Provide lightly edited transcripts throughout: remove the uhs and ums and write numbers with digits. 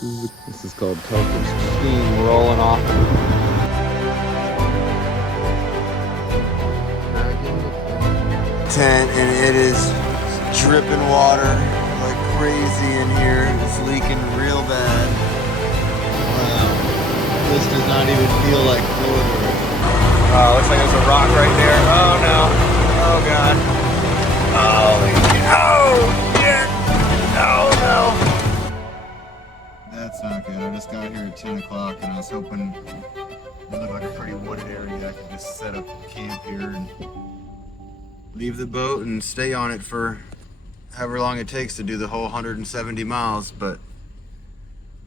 This is called Telfer's Steam rolling off. Tent, and it is dripping water like crazy in here. It's leaking real bad. Wow. This does not even feel like Florida. Oh, looks like there's a rock right there. Oh no. Oh god. Oh shit. Oh no. That's not good. I just got here at 10 o'clock and I was hoping it looked like a pretty wooded area. I could just set up camp here and leave the boat and stay on it for however long it takes to do the whole 170 miles, but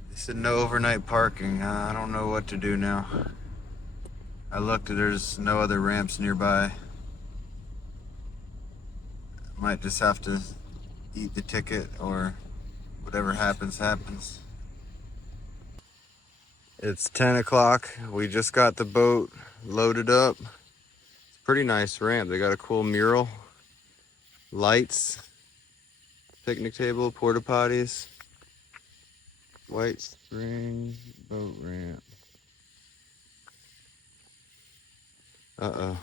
they said no overnight parking. I don't know what to do now. I looked, there's no other ramps nearby. Might just have to eat the ticket, or whatever happens, happens. It's 10 o'clock. We just got the boat loaded up. It's a pretty nice ramp. They got a cool mural, lights, picnic table, porta potties, White Spring boat ramp. Uh-oh.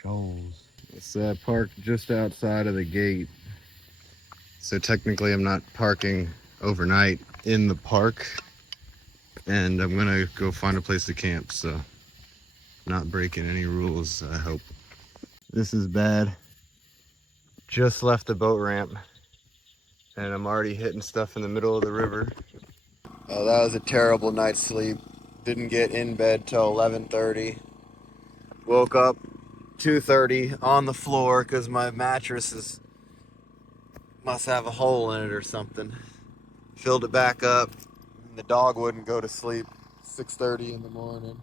Shoals. It's parked just outside of the gate. So technically I'm not parking overnight in the park. And I'm gonna go find a place to camp, so not breaking any rules, I hope. This is bad. Just left the boat ramp and I'm already hitting stuff in the middle of the river. Oh, that was a terrible night's sleep. Didn't get in bed till 11:30. Woke up 2:30 on the floor because my mattress must have a hole in it or something. Filled it back up. And the dog wouldn't go to sleep. 6:30 in the morning.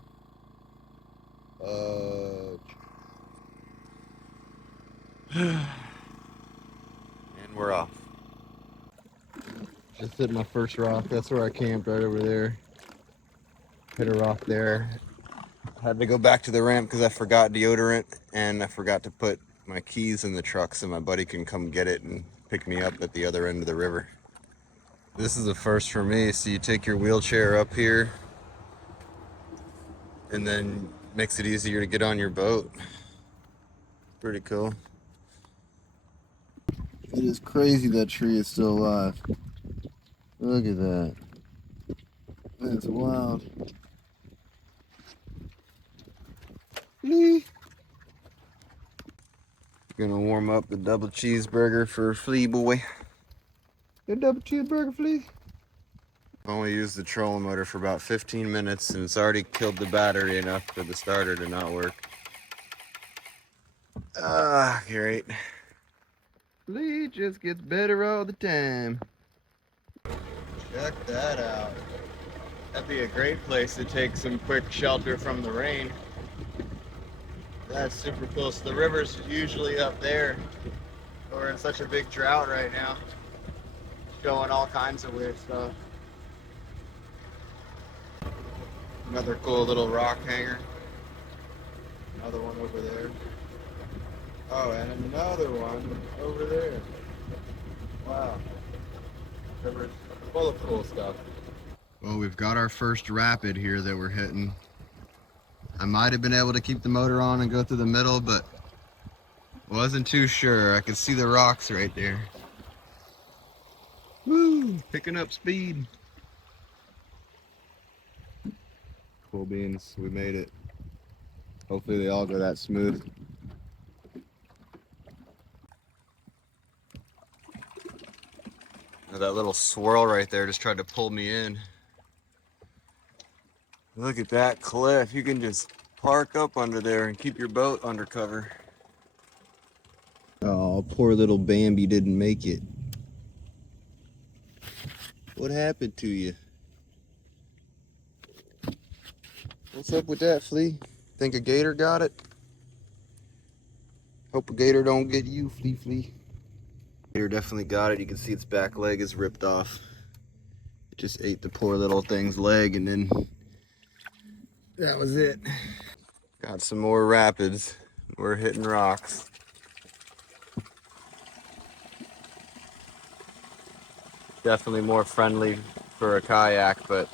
And we're off. Just hit my first rock. That's where I camped, right over there. Hit a rock there. Had to go back to the ramp because I forgot deodorant and I forgot to put my keys in the truck so my buddy can come get it and pick me up at the other end of the river. This is a first for me. So you take your wheelchair up here and then makes it easier to get on your boat. Pretty cool. It is crazy that tree is still alive. Look at that. That's wild. Gonna warm up the double cheeseburger for Flea Boy. A double cheeseburger, Flea. Only used the trolling motor for about 15 minutes and it's already killed the battery enough for the starter to not work. Ah, great. Flea just gets better all the time. Check that out. That'd be a great place to take some quick shelter from the rain. That's super close. The river's usually up there. We're in such a big drought right now. Showing all kinds of weird stuff. Another cool little rock hanger. Another one over there. Oh, and another one over there. Wow. River's full of cool stuff. Well, we've got our first rapid here that we're hitting. I might have been able to keep the motor on and go through the middle, but wasn't too sure. I could see the rocks right there. Woo! Picking up speed. Cool beans. We made it. Hopefully they all go that smooth. That little swirl right there just tried to pull me in. Look at that cliff. You can just park up under there and keep your boat under cover. Oh, poor little Bambi didn't make it. What happened to you? What's up with that, Flea? Think a gator got it? Hope a gator don't get you, Flea. Gator definitely got it. You can see its back leg is ripped off. It just ate the poor little thing's leg and then that was it. Got some more rapids. We're hitting rocks. Definitely more friendly for a kayak, but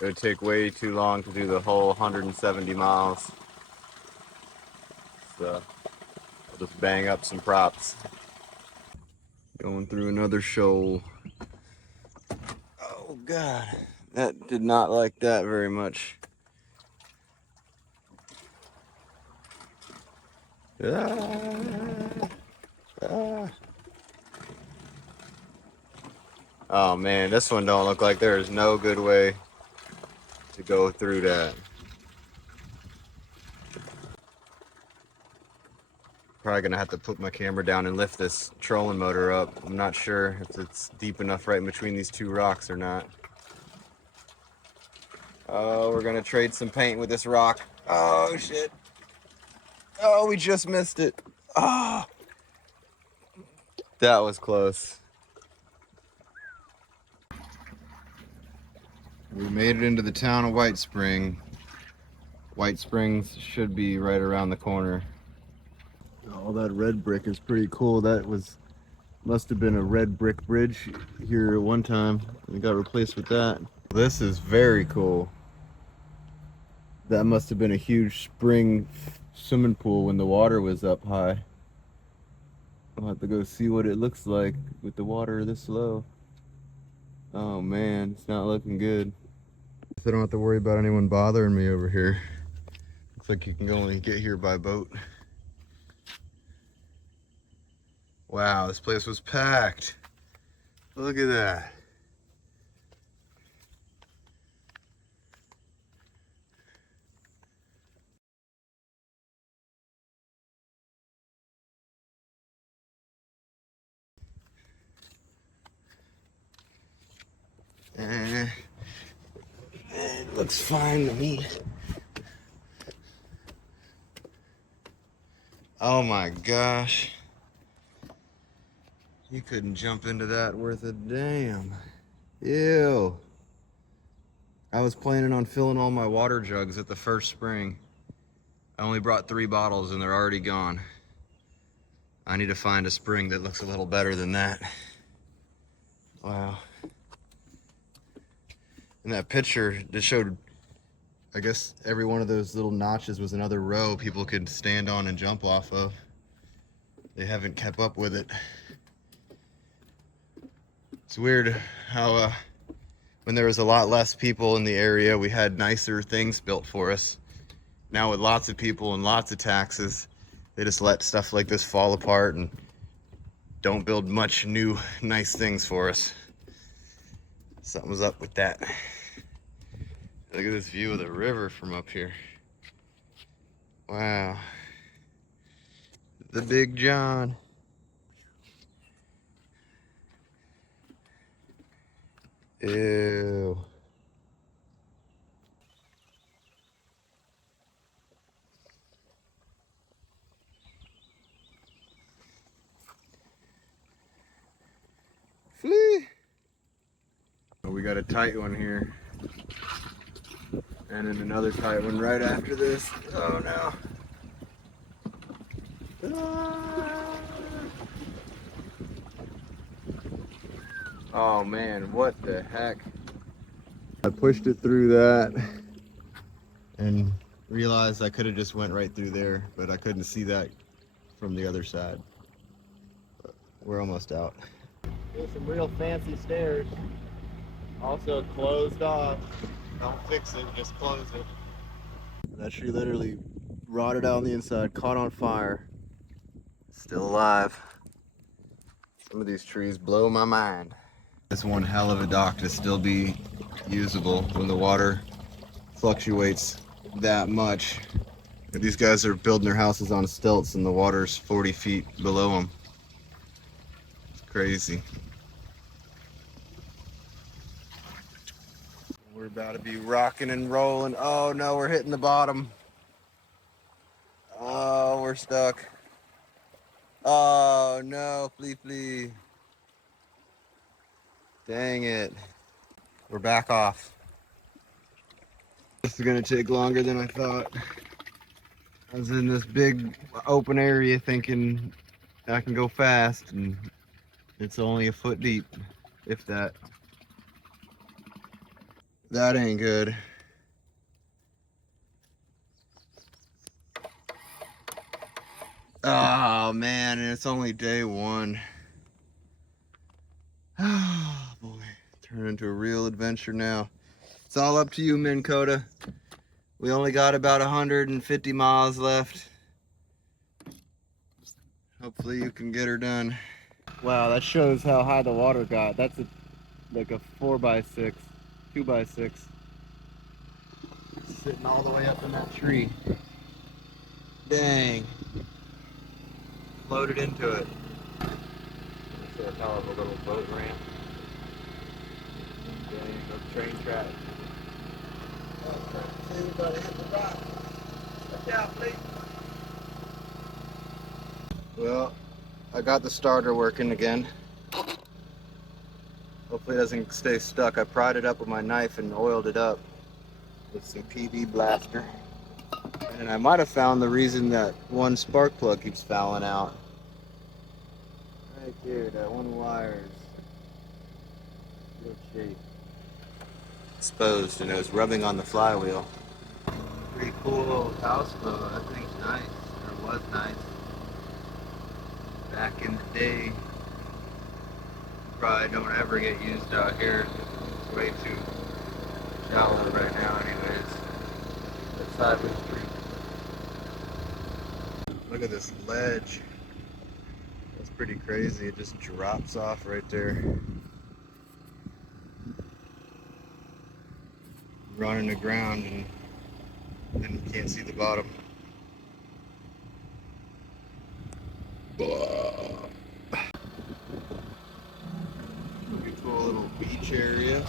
it would take way too long to do the whole 170 miles. So I'll just bang up some props. Going through another shoal. Oh God, that did not like that very much. Ah, ah. Oh man, this one don't look like there is no good way to go through that. Probably gonna have to put my camera down and lift this trolling motor up. I'm not sure if it's deep enough right in between these two rocks or not. Oh, we're gonna trade some paint with this rock. Oh shit. Oh, we just missed it. Oh, that was close. We made it into the town of White Spring. White Springs should be right around the corner. All that red brick is pretty cool. That must have been a red brick bridge here at one time. It got replaced with that. This is very cool. That must have been a huge spring swimming pool when the water was up high. I'll have to go see what it looks like with the water this low. Oh man, it's not looking good. I don't have to worry about anyone bothering me over here. Looks like you can only get here by boat. Wow, this place was packed. Look at that. It looks fine to me. Oh my gosh. You couldn't jump into that worth a damn. Ew. I was planning on filling all my water jugs at the first spring. I only brought 3 bottles and they're already gone. I need to find a spring that looks a little better than that. Wow. And that picture that showed, I guess every one of those little notches was another row people could stand on and jump off of. They haven't kept up with it. It's weird how when there was a lot less people in the area, we had nicer things built for us. Now with lots of people and lots of taxes, they just let stuff like this fall apart and don't build much new nice things for us. Something's up with that. Look at this view of the river from up here. Wow. The Big John. Ew. Flee. Oh, we got a tight one here. And then another tight one right after this. Oh no. Ah. Oh man, what the heck? I pushed it through that and realized I could have just went right through there, but I couldn't see that from the other side. But we're almost out. There's some real fancy stairs. Also closed off. Don't fix it, just close it. That tree literally rotted out on the inside, caught on fire. Still alive. Some of these trees blow my mind. It's one hell of a dock to still be usable when the water fluctuates that much. These guys are building their houses on stilts and the water's 40 feet below them. It's crazy. We're about to be rocking and rolling. Oh no, we're hitting the bottom. Oh, we're stuck. Oh no, flee. Dang it. We're back off. This is gonna take longer than I thought. I was in this big open area thinking I can go fast and it's only a foot deep. if that. That ain't good. Oh man, and it's only day one. Oh boy, turned into a real adventure now. It's all up to you, Minn Kota. We only got about 150 miles left. Hopefully you can get her done. Wow, that shows how high the water got. That's like a 4x6, 2x6. Sitting all the way up in that tree. Dang. Loaded into it. It's a hell of a little boat ramp. Dang, no train track. See anybody hit the rock. Watch out, please. Well, I got the starter working again. Hopefully it doesn't stay stuck. I pried it up with my knife and oiled it up with some PV blaster. And I might have found the reason that one spark plug keeps fouling out. Right there, that one wire is real shape. Exposed, and it was rubbing on the flywheel. Pretty cool little houseboat. That thing's nice, or was nice. Back in the day. Probably don't ever get used out here. It's way too shallow right now anyways. That side was pretty. Look at this ledge. That's pretty crazy. It just drops off right there. Running the ground and then you can't see the bottom. Beautiful little beach area.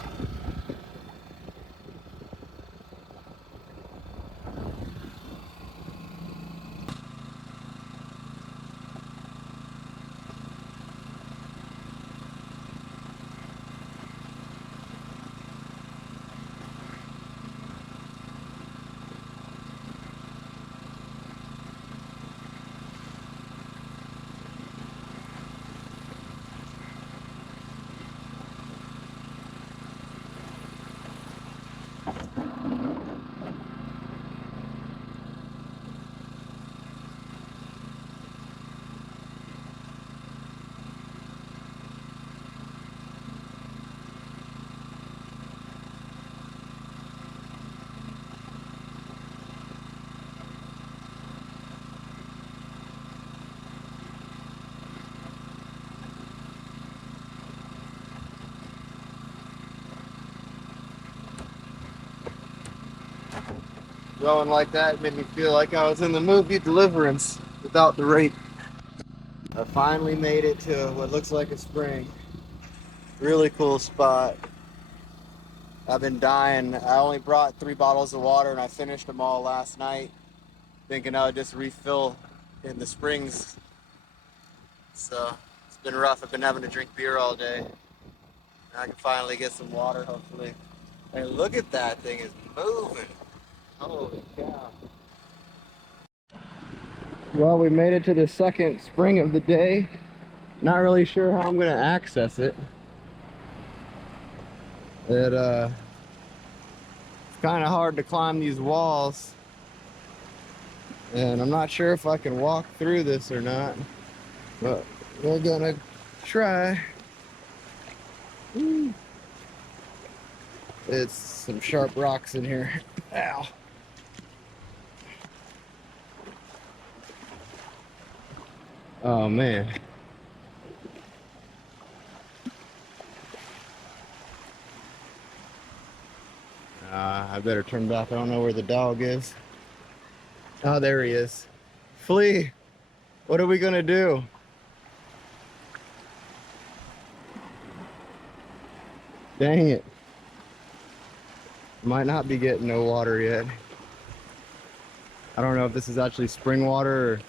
Going like that made me feel like I was in the movie Deliverance without the rape. I finally made it to what looks like a spring. Really cool spot. I've been dying. I only brought 3 bottles of water and I finished them all last night, thinking I would just refill in the springs. So it's been rough. I've been having to drink beer all day. I can finally get some water, hopefully. Hey, look at that thing is moving. Holy cow. Well, we made it to the second spring of the day. Not really sure how I'm gonna access it. It's kind of hard to climb these walls. And I'm not sure if I can walk through this or not. But we're gonna try. Woo. It's some sharp rocks in here. Ow. Oh man. I better turn back. I don't know where the dog is. Oh, there he is. Flea, what are we gonna do? Dang it. Might not be getting no water yet. I don't know if this is actually spring water or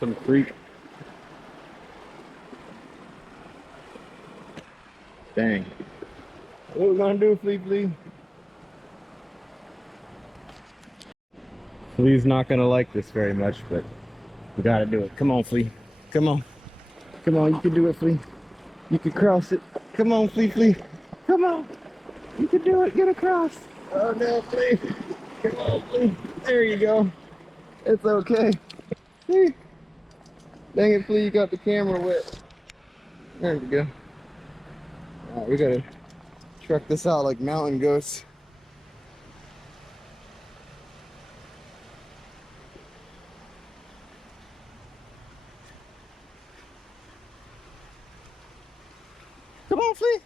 some creek. Dang. What are we gonna do, Flea? Flea's not gonna like this very much, but we gotta do it. Come on, Flea. Come on. Come on, you can do it, Flea. You can cross it. Come on, Flea Flea. Come on. You can do it. Get across. Oh no, Flea. Come on, Flea. There you go. It's okay. See? Dang it, Flea, you got the camera wet. There we go. Alright, we gotta truck this out like mountain goats. Come on, Flea.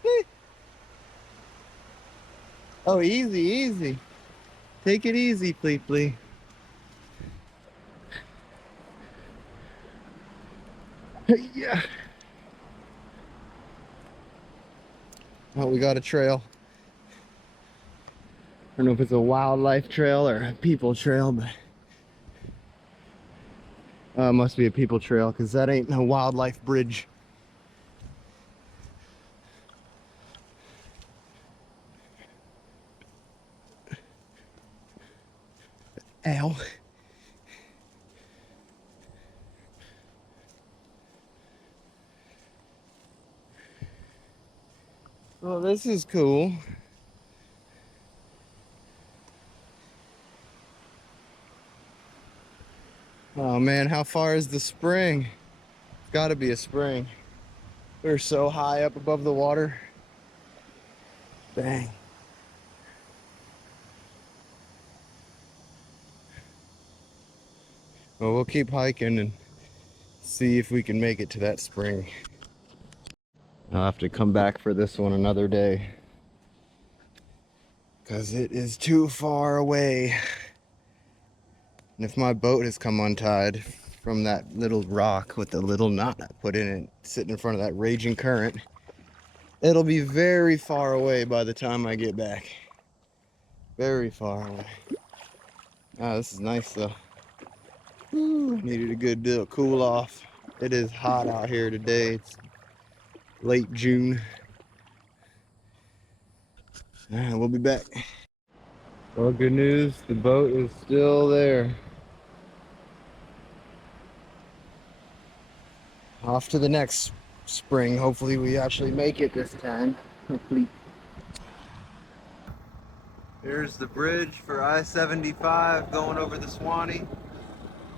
Flea. Oh, easy, easy. Take it easy, Flea Flea. Yeah. Oh, we got a trail. I don't know if it's a wildlife trail or a people trail, but it must be a people trail because that ain't no wildlife bridge. Ow. Well, this is cool. Oh man, how far is the spring? It's got to be a spring. We're so high up above the water. Dang. Well, we'll keep hiking and see if we can make it to that spring. I'll have to come back for this one another day because it is too far away. And if my boat has come untied from that little rock with the little knot I put in it, sitting in front of that raging current, it'll be very far away by the time I get back. Very far away. Ah, this is nice though. Ooh, needed a good deal cool off. It is hot out here today. It's late June. We'll be back. Well, good news, the boat is still there. Off to the next spring. Hopefully we actually make it this time. Hopefully. Here's the bridge for I-75 going over the Suwannee.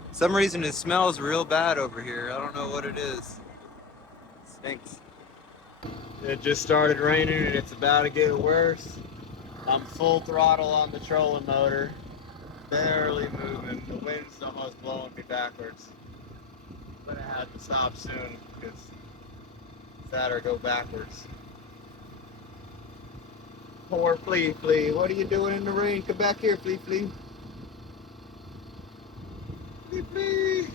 For some reason it smells real bad over here. I don't know what it is. It stinks. It just started raining and it's about to get worse. I'm full throttle on the trolling motor. Barely moving. The wind's almost blowing me backwards. I'm gonna have to stop soon because it's that or go backwards. Poor Flea Flea. What are you doing in the rain? Come back here, Flea Flea. Flea Flea.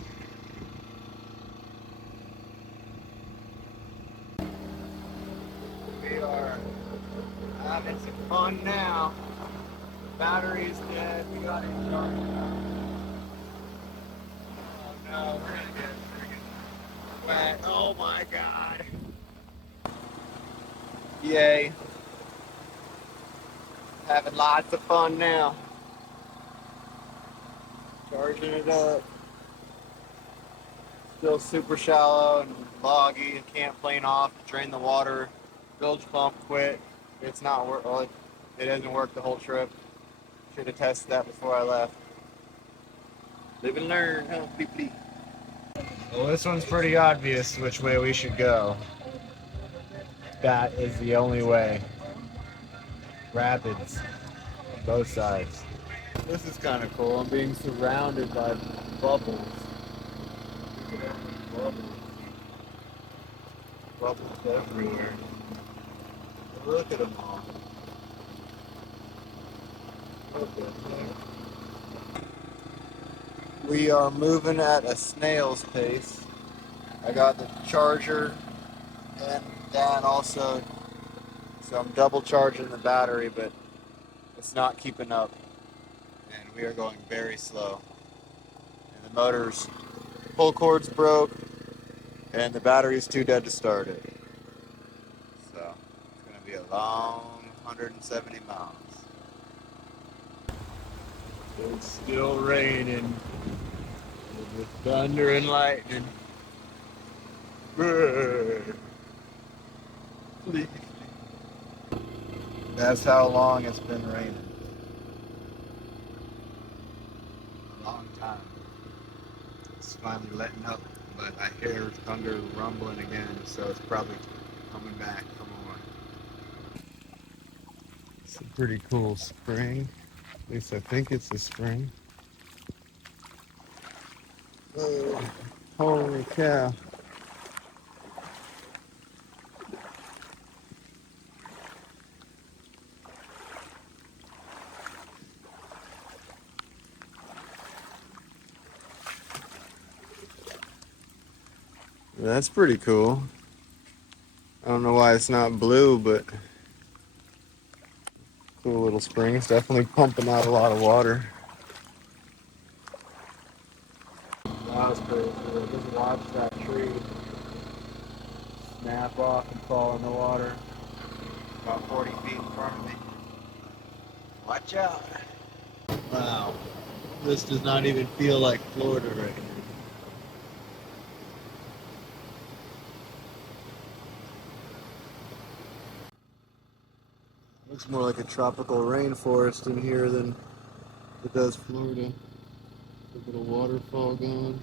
We are having some fun now. Battery's dead. We got it charged now. Oh no, we're gonna get freaking wet. Oh my god. Yay. Having lots of fun now. Charging it up. Still super shallow and loggy. Can't plane off to drain the water. Bilge pump quit. It's not work. Well, it hasn't worked the whole trip. Should have tested that before I left. Live and learn, huh? Beep, beep. Well, this one's pretty obvious which way we should go. That is the only way. Rapids on both sides. This is kind of cool. I'm being surrounded by bubbles. Bubbles. Bubbles everywhere. Look at them all. Look at them. We are moving at a snail's pace. I got the charger and that also, so I'm double charging the battery, but it's not keeping up. And we are going very slow. And the motor's pull cord's broke and the battery's too dead to start it. So it's gonna be a long 170 miles. It's still raining. With thunder and lightning. Please. That's how long it's been raining. A long time. It's finally letting up, but I hear thunder rumbling again, so it's probably coming back. Come on. It's a pretty cool spring. At least I think it's a spring. Oh, holy cow. That's pretty cool. I don't know why it's not blue, but cool little spring. It's definitely pumping out a lot of water. That was crazy. Just watch that tree snap off and fall in the water. About 40 feet in front of me. Watch out. Wow. This does not even feel like Florida right now. Looks more like a tropical rainforest in here than it does Florida. A little waterfall going.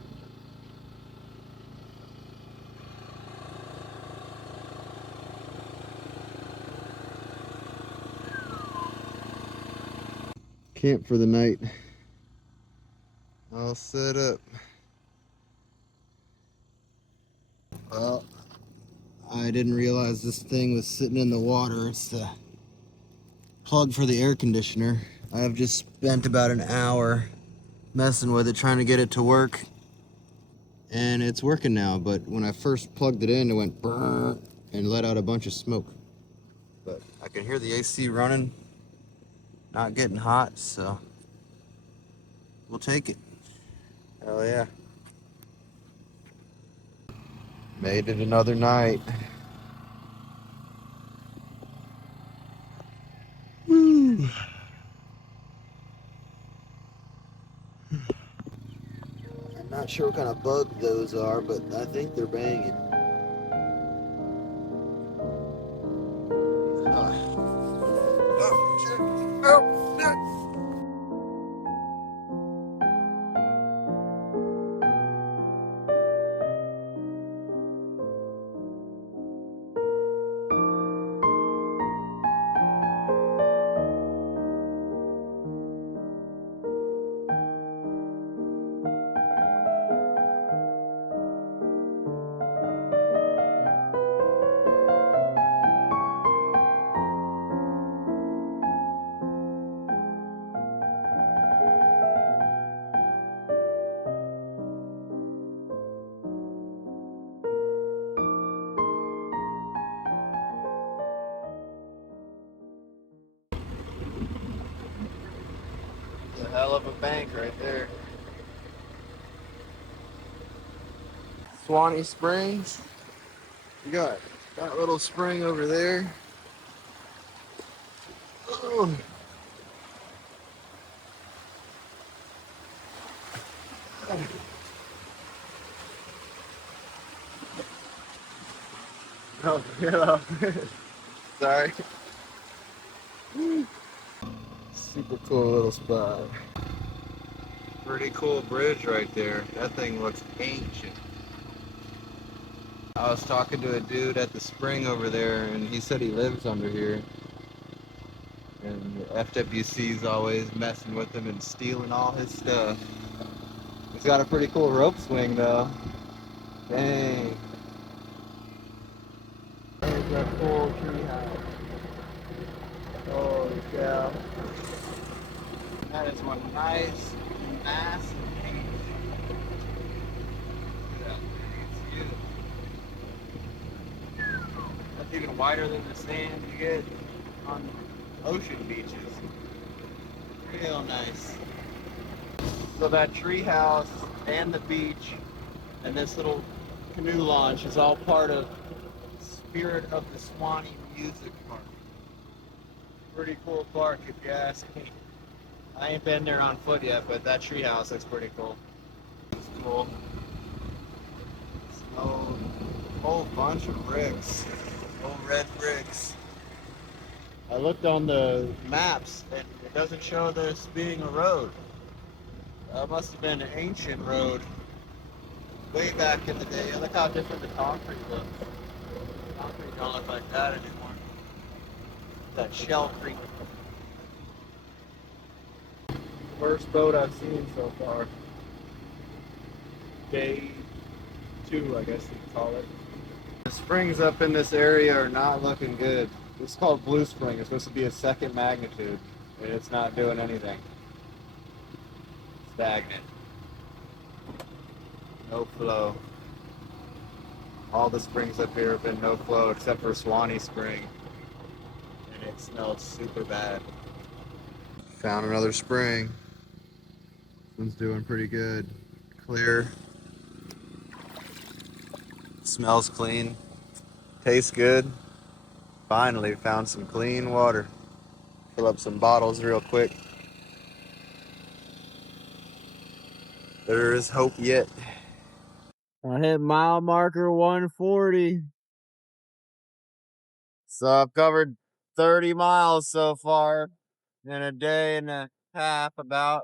Camp for the night. All set up. Well, I didn't realize this thing was sitting in the water. It's the plug for the air conditioner. I've just spent about an hour messing with it, trying to get it to work. And it's working now, but when I first plugged it in, it went brrr and let out a bunch of smoke. But I can hear the AC running, not getting hot, so we'll take it. Hell yeah. Made it another night. Woo. I'm not sure what kind of bug those are, but I think they're banging. Oh, shit. Oh, shit. A hell of a bank right there. Suwannee Springs. You got that little spring over there. Oh, oh yeah. Sorry. Super cool little spot. Pretty cool bridge right there. That thing looks ancient. I was talking to a dude at the spring over there, and he said he lives under here. And the FWC's always messing with him and stealing all his stuff. He's got a pretty cool rope swing though. Dang. There's a cool tree house. Holy cow. That is one nice, massive beach. Look at that. It's huge. That's even wider than the sand you get on ocean beaches. Real nice. So that tree house and the beach and this little canoe launch is all part of Spirit of the Suwannee Music Park. Pretty cool park if you ask me. I ain't been there on foot yet, but that tree house looks pretty cool. It's cool. It's a whole bunch of bricks. Old red bricks. I looked on the maps and it doesn't show this being a road. That must have been an ancient road way back in the day. Look how different the concrete looks. Concrete don't look like that anymore. That shellcrete. First boat I've seen so far. Day 2, I guess you'd call it. The springs up in this area are not looking good. This is called Blue Spring. It's supposed to be a second magnitude, and it's not doing anything. Stagnant. No flow. All the springs up here have been no flow except for Suwannee Spring, and it smells super bad. Found another spring. This one's doing pretty good. Clear. Smells clean. Tastes good. Finally found some clean water. Fill up some bottles real quick. There is hope yet. I hit mile marker 140. So I've covered 30 miles so far in a day and a half about.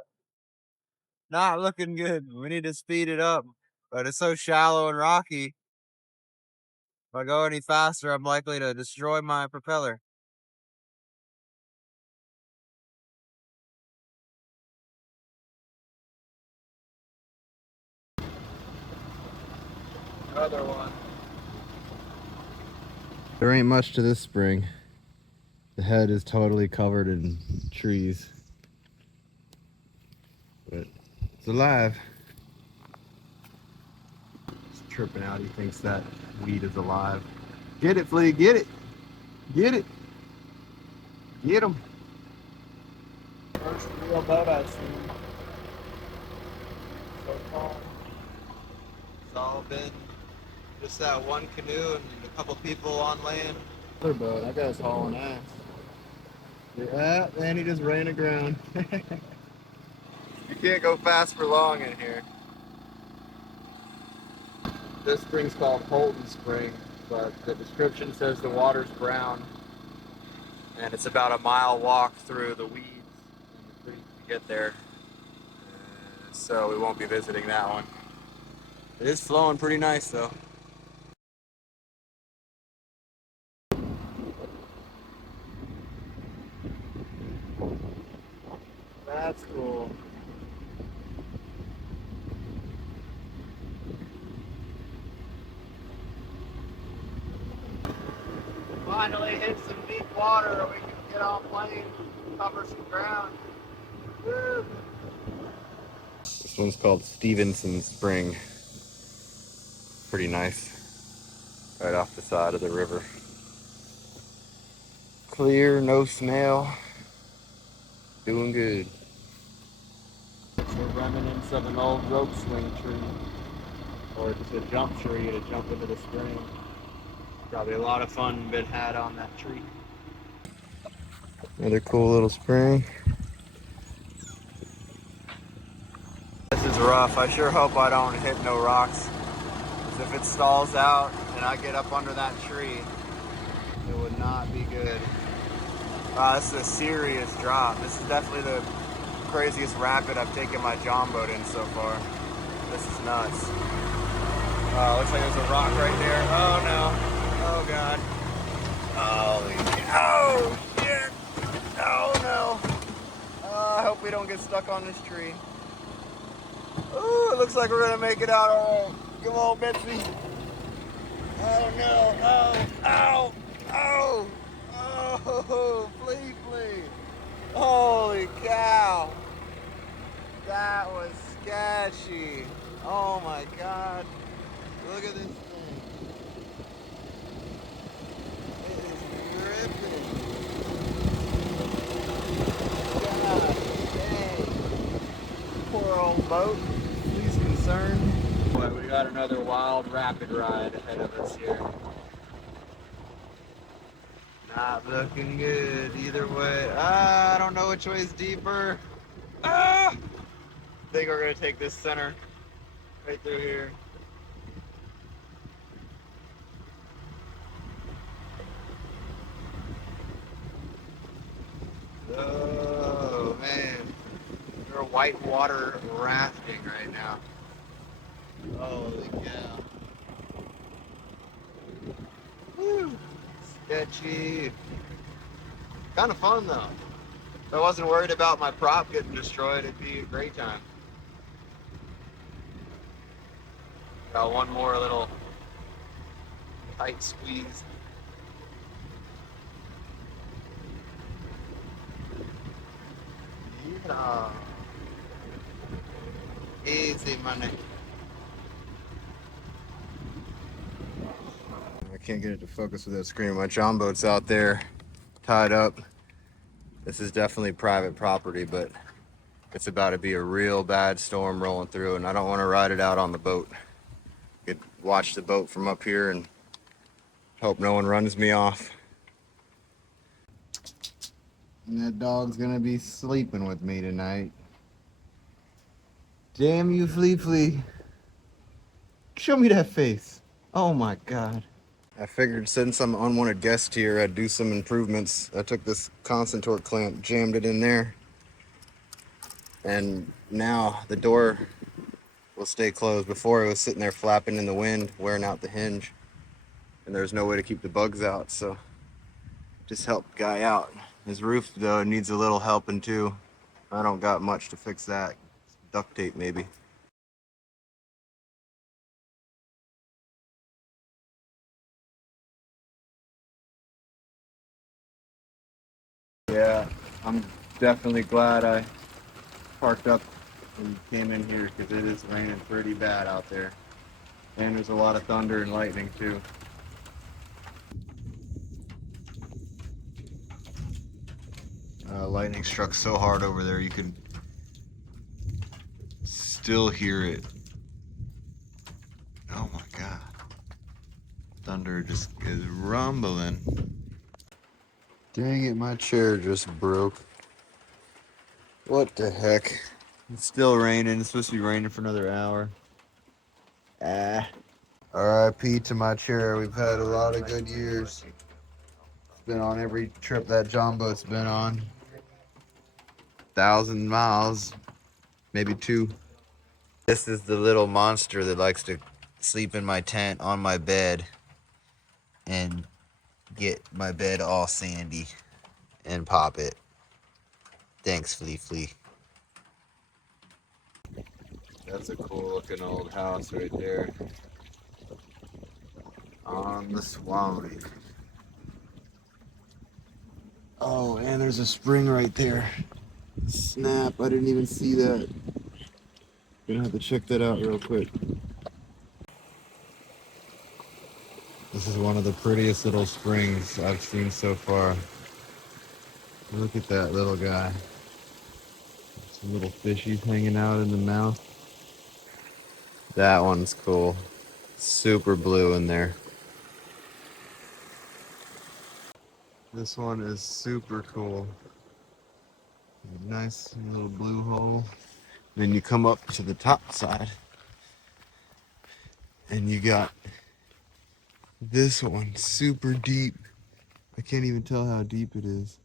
Not looking good. We need to speed it up. But it's so shallow and rocky. If I go any faster, I'm likely to destroy my propeller. Another one. There ain't much to this spring. The head is totally covered in trees. But it's alive. He's tripping out. He thinks that weed is alive. Get it, Flea. Get it. Get it. Get him. First real boat I've seen so far. It's all been just that one canoe and a couple people on land. Another boat. That guy's hauling ass. Yeah, and he just ran aground. You can't go fast for long in here. This spring's called Holton Spring, but the description says the water's brown, and it's about a mile walk through the weeds in the creek to get there. So we won't be visiting that one. It is flowing pretty nice though. That's cool. Finally hit some deep water. We can get on plane, cover some ground. Woo. This one's called Stevenson Spring. Pretty nice. Right off the side of the river. Clear, no snail. Doing good. It's the remnants of an old rope swing tree. Or just a jump tree to jump into the spring. Probably a lot of fun been had on that tree. Another cool little spring. This is rough. I sure hope I don't hit no rocks. Because if it stalls out and I get up under that tree, it would not be good. Wow, this is a serious drop. This is definitely the craziest rapid I've taken my John boat in so far. This is nuts. Looks like there's a rock right there. Oh no. Oh god. Holy cow. Oh shit. Oh no. I hope we don't get stuck on this tree. Ooh, it looks like we're gonna make it out alright. Come on, Betsy. Oh no. Oh. Ow. Oh. Oh. Please, please. Holy cow. That was sketchy. Oh my god. Look at this thing. It is ripping. God dang. Poor old boat. He's concerned. But we got another wild rapid ride ahead of us here. Not looking good either way. I don't know which way is deeper. I think we're gonna take this center right through here. Oh man, we're whitewater rafting right now. Holy cow. Woo. Sketchy. Kind of fun though. If I wasn't worried about my prop getting destroyed, it'd be a great time. Got one more little tight squeeze. Yeah. Easy money. I can't get it to focus with that screen. My John boat's out there tied up. This is definitely private property, but it's about to be a real bad storm rolling through, and I don't want to ride it out on the boat. Could watch the boat from up here and hope no one runs me off. And that dog's gonna be sleeping with me tonight. Damn you, Flea Flea. Show me that face. Oh my God. I figured since I'm an unwanted guest here, I'd do some improvements. I took this constant torque clamp, jammed it in there, and now the door will stay closed. Before it was sitting there flapping in the wind, wearing out the hinge, and there's no way to keep the bugs out, so just helped guy out. His roof though needs a little helping too. I don't got much to fix that. Duct tape maybe. Yeah, I'm definitely glad I parked up and came in here because it is raining pretty bad out there. And there's a lot of thunder and lightning too. Lightning struck so hard over there you could still hear it. Oh my God. Thunder just is rumbling. Dang it, my chair just broke. What the heck? It's still raining. It's supposed to be raining for another hour. R.I.P. to my chair. We've had a lot of good years. It's been on every trip that John boat's been on. 1,000 miles, maybe 2. This is the little monster that likes to sleep in my tent on my bed and get my bed all sandy and pop it. Thanks, Flea Flea. That's a cool looking old house right there on the Suwannee. Oh, and there's a spring right there. Snap, I didn't even see that. Gonna have to check that out real quick. This is one of the prettiest little springs I've seen so far. Look at that little guy. Some little fishies hanging out in the mouth. That one's cool. Super blue in there. This one is super cool. Nice little blue hole. Then you come up to the top side and you got this one super deep. I can't even tell how deep it is,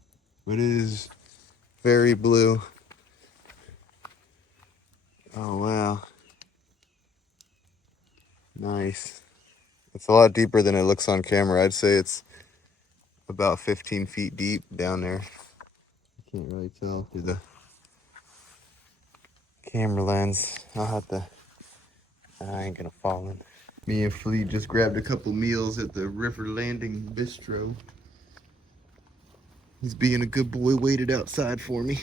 but it is very blue. Oh wow. Nice. It's a lot deeper than it looks on camera. I'd say it's about 15 feet deep down there. I can't really tell through the camera lens. I ain't gonna fall in. Me and Flea just grabbed a couple meals at the River Landing Bistro. He's being a good boy, waited outside for me.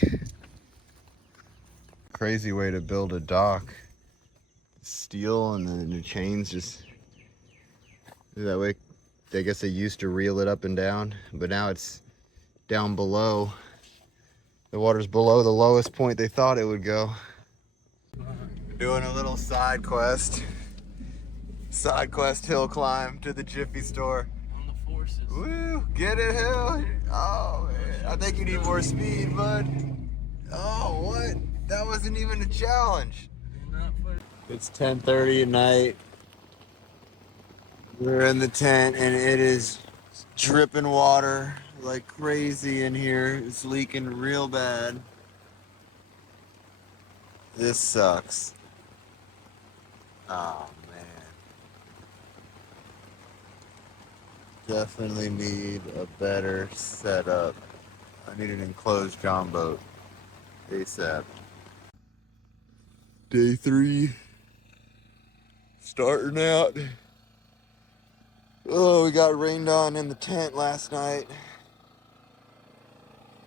Crazy way to build a dock. Steel and then the chains just, that way, I guess they used to reel it up and down, but now it's down below. The water's below the lowest point they thought it would go. Doing a little side quest hill climb to the Jiffy store. On the forces. Woo, get it, Hill. Oh, man. I think you need more speed, bud. Oh, what? That wasn't even a challenge. It's 10:30 at night. We're in the tent and it is dripping water. like crazy in here. It's leaking real bad. This sucks. Oh man. Definitely need a better setup. I need an enclosed John boat ASAP. Day 3 starting out. Oh, we got rained on in the tent last night.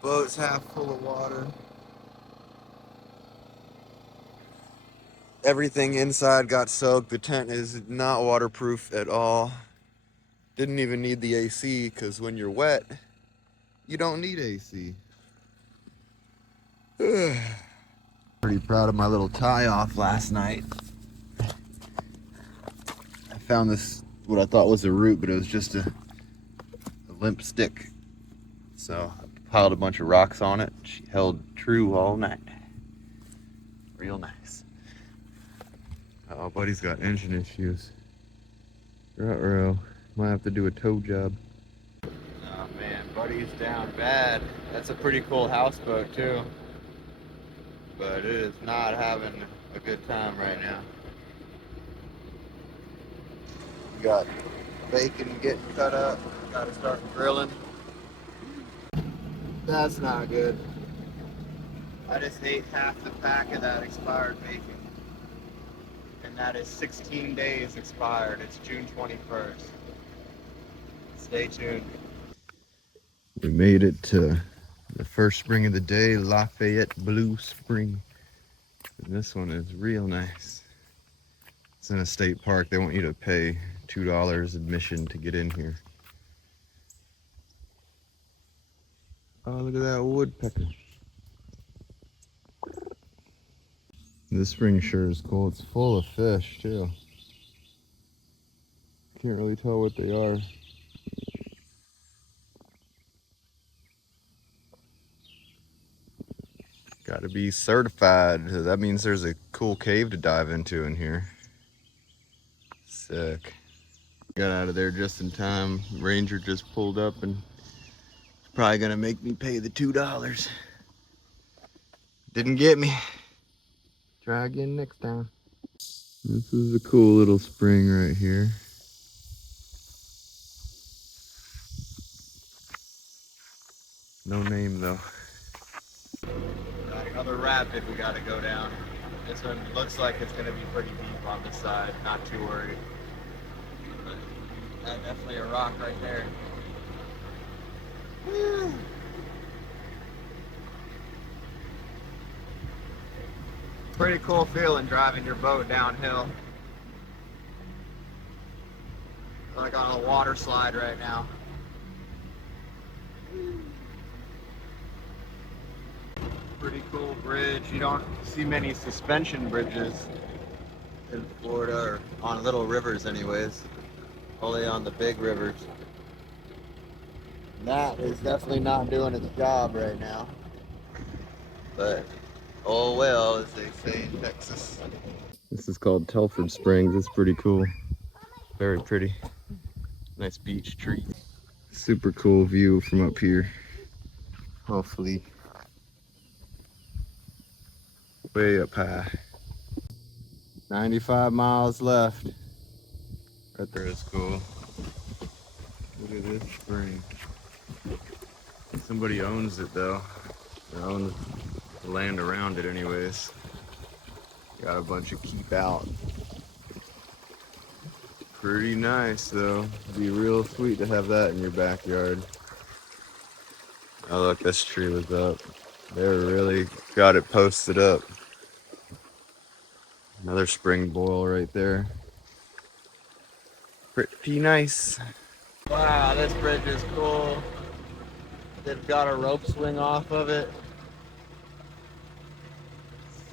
Boat's half full of water. Everything inside got soaked. The tent is not waterproof at all. Didn't even need the AC because when you're wet, you don't need AC. Pretty proud of my little tie off last night. I found this, what I thought was a root, but it was just a limp stick. So I piled a bunch of rocks on it. She held true all night. Real nice. Oh, buddy's got engine issues. Ruh-roh. Might have to do a tow job. Oh man, buddy's down bad. That's a pretty cool houseboat too. But it is not having a good time right now. We got bacon getting cut up. Gotta start grilling. That's not good. I just ate half the pack of that expired bacon. And that is 16 days expired. It's June 21st. Stay tuned. We made it to the first spring of the day, Lafayette Blue Spring. And this one is real nice. It's in a state park. They want you to pay $2 admission to get in here. Oh, look at that woodpecker. This spring sure is cool. It's full of fish too. Can't really tell what they are. Got to be certified. That means there's a cool cave to dive into in here. Sick. Got out of there just in time. Ranger just pulled up and it's probably gonna make me pay the $2. Didn't get me. Try again next time. This is a cool little spring right here. No name though. Got another rapid we gotta go down. This one looks like it's gonna be pretty deep on this side. Not too worried. But definitely a rock right there. Woo. Pretty cool feeling driving your boat downhill. Like on a water slide right now. Pretty cool bridge. You don't see many suspension bridges in Florida, or on little rivers anyways. Only on the big rivers. That is definitely not doing its job right now. But oh well, as they say in Texas. This is called Telford Springs. It's pretty cool. Very pretty. Nice beach tree. Super cool view from up here. Hopefully way up high. 95 miles left. Right there is cool. Look at this spring. Somebody owns it though. They own the land around it anyways. Got a bunch of keep out. Pretty nice though. Be real sweet to have that in your backyard. Oh look, this tree was up. They really got it posted up. Another spring boil right there. Pretty nice. Wow, this bridge is cool. They've got a rope swing off of it.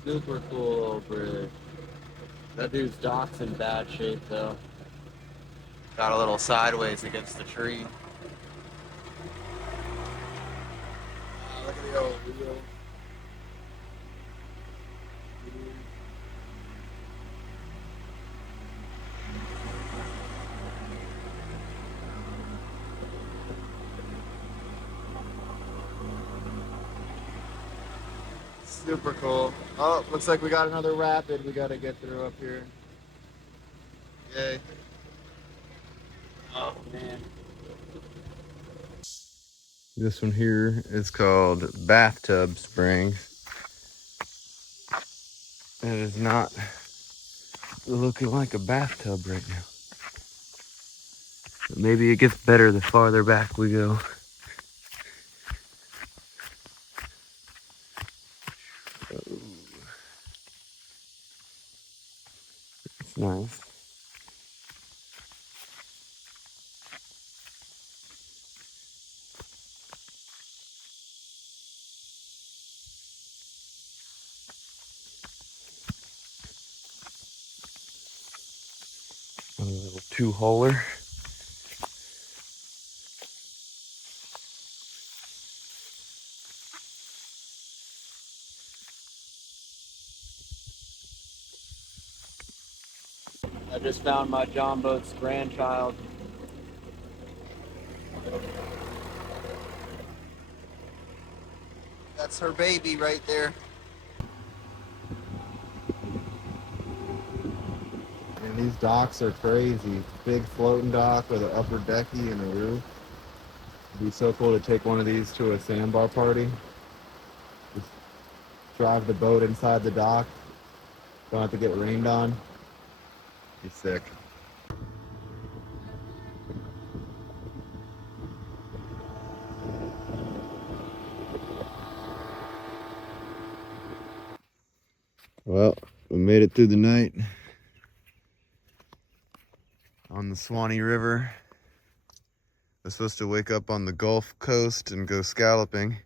Super cool little bridge. That dude's dock's in bad shape though. Got a little sideways against the tree. Look at the old wheel. Super cool. Oh, looks like we got another rapid we gotta get through up here. Yay. Oh man. This one here is called Bathtub Spring. It is not looking like a bathtub right now. But maybe it gets better the farther back we go. Oh, it's nice. A little two-holer. I just found my John Boat's grandchild. That's her baby right there. And these docks are crazy. Big floating dock with an upper decky and a roof. It'd be so cool to take one of these to a sandbar party. Just drive the boat inside the dock. Don't have to get rained on. Be sick. Well, we made it through the night on the Suwannee River. I was supposed to wake up on the Gulf Coast and go scalloping,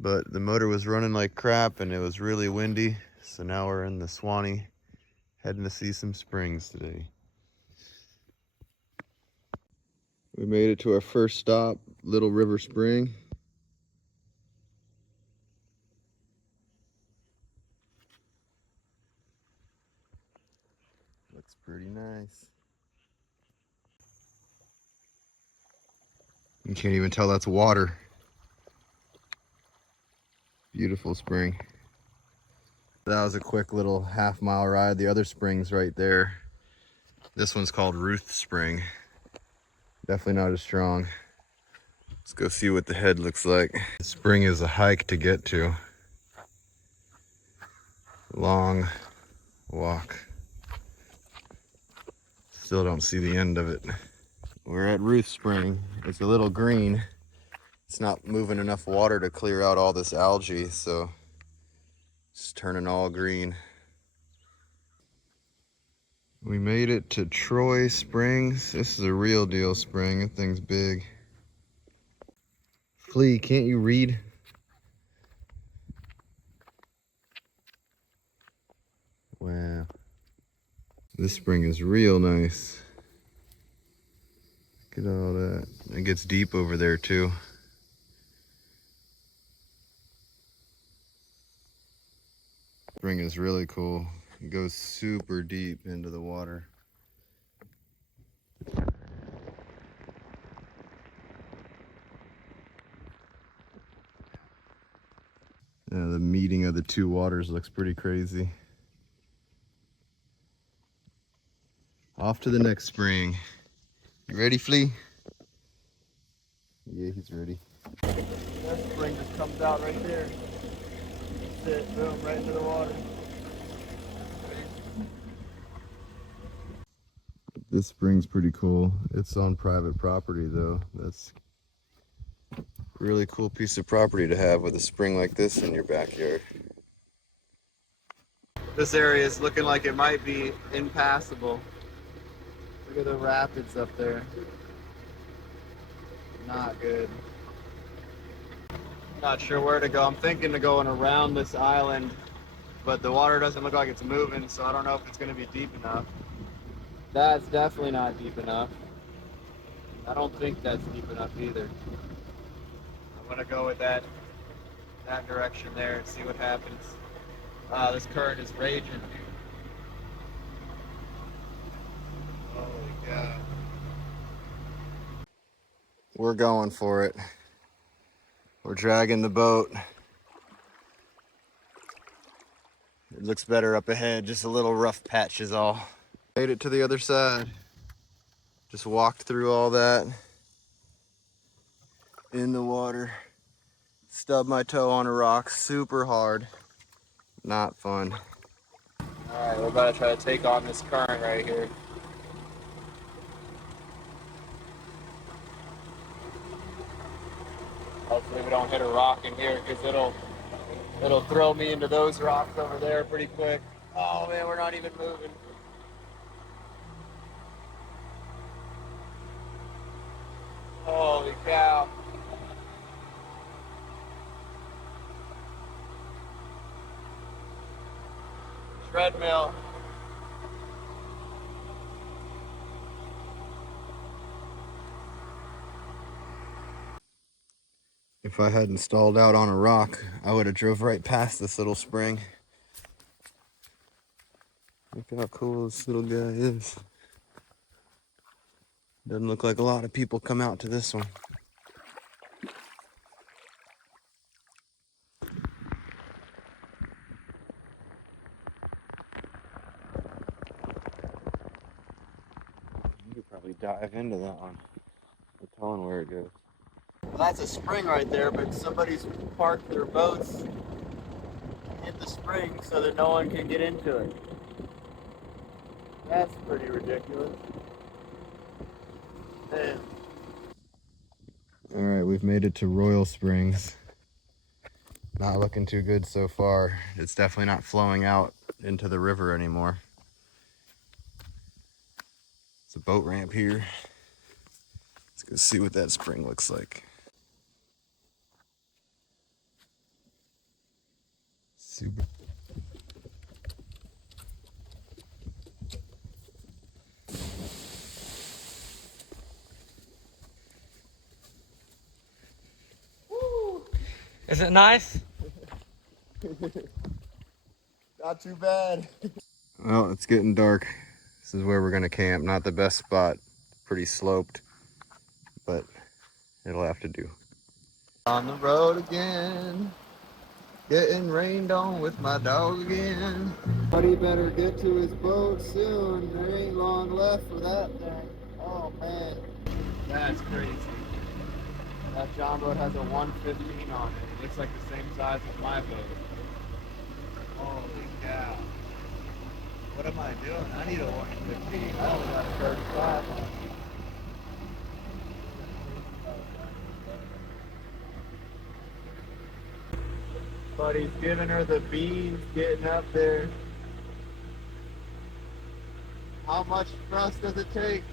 but the motor was running like crap and it was really windy. So now we're in the Suwannee, heading to see some springs today. We made it to our first stop, Little River Spring. Looks pretty nice. You can't even tell that's water. Beautiful spring. That was a quick little half-mile ride. The other spring's right there. This one's called Ruth Spring. Definitely not as strong. Let's go see what the head looks like. The spring is a hike to get to. Long walk. Still don't see the end of it. We're at Ruth Spring. It's a little green. It's not moving enough water to clear out all this algae, so it's turning all green. We made it to Troy Springs. This is a real deal spring. That thing's big. Flea, can't you read? Wow. This spring is real nice. Look at all that. It gets deep over there too. Spring is really cool. It goes super deep into the water. Yeah, the meeting of the two waters looks pretty crazy. Off to the next spring. You ready, Flea? Yeah, he's ready. That spring just comes out right there. That's it, boom, right into the water. This spring's pretty cool. It's on private property though. That's a really cool piece of property to have with a spring like this in your backyard. This area is looking like it might be impassable. Look at the rapids up there. Not good. Not sure where to go. I'm thinking of going around this island, but the water doesn't look like it's moving, so I don't know if it's going to be deep enough. That's definitely not deep enough. I don't think that's deep enough either. I'm going to go with that direction there and see what happens. This current is raging. Holy cow. We're going for it. We're dragging the boat. It looks better up ahead, just a little rough patch is all. Made it to the other side. Just walked through all that in the water. Stubbed my toe on a rock, super hard. Not fun. All right, we're about to try to take on this current right here. Hopefully we don't hit a rock in here because it'll throw me into those rocks over there pretty quick. Oh man, we're not even moving. Holy cow. Treadmill. If I hadn't stalled out on a rock, I would have drove right past this little spring. Look how cool this little guy is. Doesn't look like a lot of people come out to this one. You could probably dive into that one. No telling where it goes. Well, that's a spring right there, but somebody's parked their boats in the spring so that no one can get into it. That's pretty ridiculous. Man. All right, we've made it to Royal Springs. Not looking too good so far. It's definitely not flowing out into the river anymore. It's a boat ramp here. Let's go see what that spring looks like. Super. Woo. Is it nice? Not too bad. Well, it's getting dark. This is where we're gonna camp. Not the best spot. Pretty sloped, but it'll have to do. On the road again. Getting rained on with my dog again. Buddy better get to his boat soon. There ain't long left for that thing. Oh man. That's crazy. That John boat has a 115 on it. It looks like the same size as my boat. Holy cow. What am I doing? I need a 115. I only got a 35 on it. Buddy's giving her the beans, getting up there. How much thrust does it take?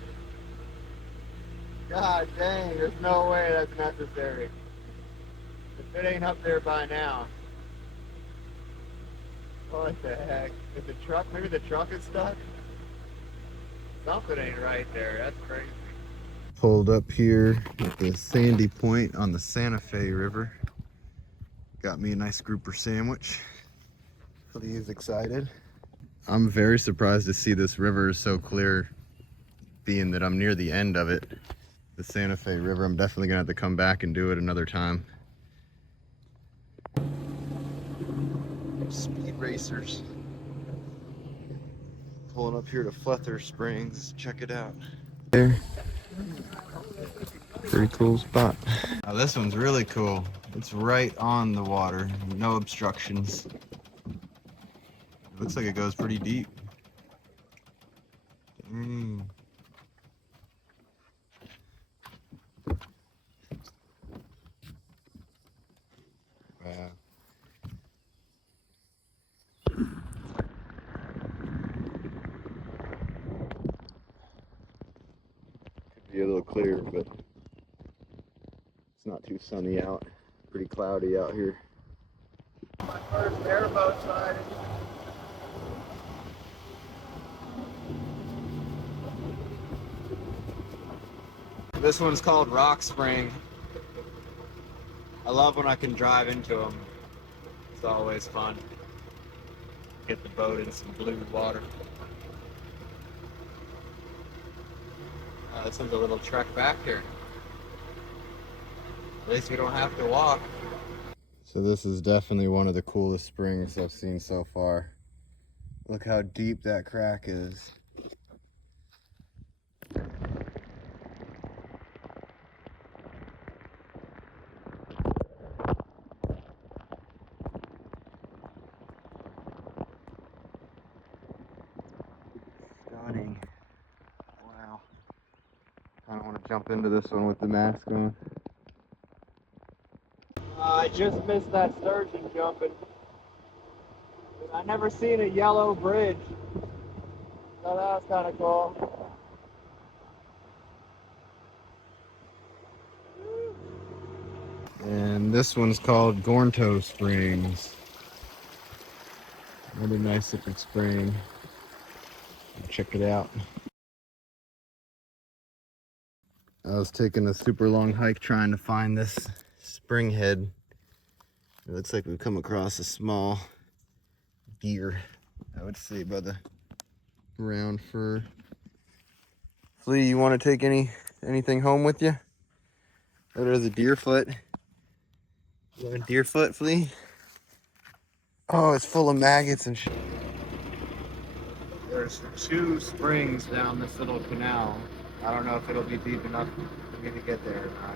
God dang, there's no way that's necessary. If it ain't up there by now. What the heck? Is the truck, maybe the truck is stuck? Something ain't right there, that's crazy. Pulled up here at the sandy point on the Santa Fe River. Got me a nice grouper sandwich. He's excited. I'm very surprised to see this river so clear, being that I'm near the end of it. The Santa Fe River, I'm definitely gonna have to come back and do it another time. Speed racers. Pulling up here to Fletcher Springs, check it out. There. Pretty cool spot. Now this one's really cool. It's right on the water, no obstructions. It looks like it goes pretty deep. Wow. Could be a little clear, but it's not too sunny out. Pretty cloudy out here. My first airboat sighting. This one's called Rock Spring. I love when I can drive into them. It's always fun. Get the boat in some blue water. This one's a little trek back here. At least we don't have to walk. So this is definitely one of the coolest springs I've seen so far. Look how deep that crack is. Stunning. Wow. I don't want to jump into this one with the mask on. I just missed that sturgeon jumping. I never seen a yellow bridge. So that was kind of cool. And this one's called Gornto Springs. Another nice looking spring. Check it out. I was taking a super long hike trying to find this spring head. It looks like we've come across a small deer, I would say, by the brown fur. Flea, you want to take anything home with you? There's a deer foot. You want a deer foot, Flea? Oh, it's full of maggots and shit. There's 2 springs down this little canal. I don't know if it'll be deep enough for me to get there or not.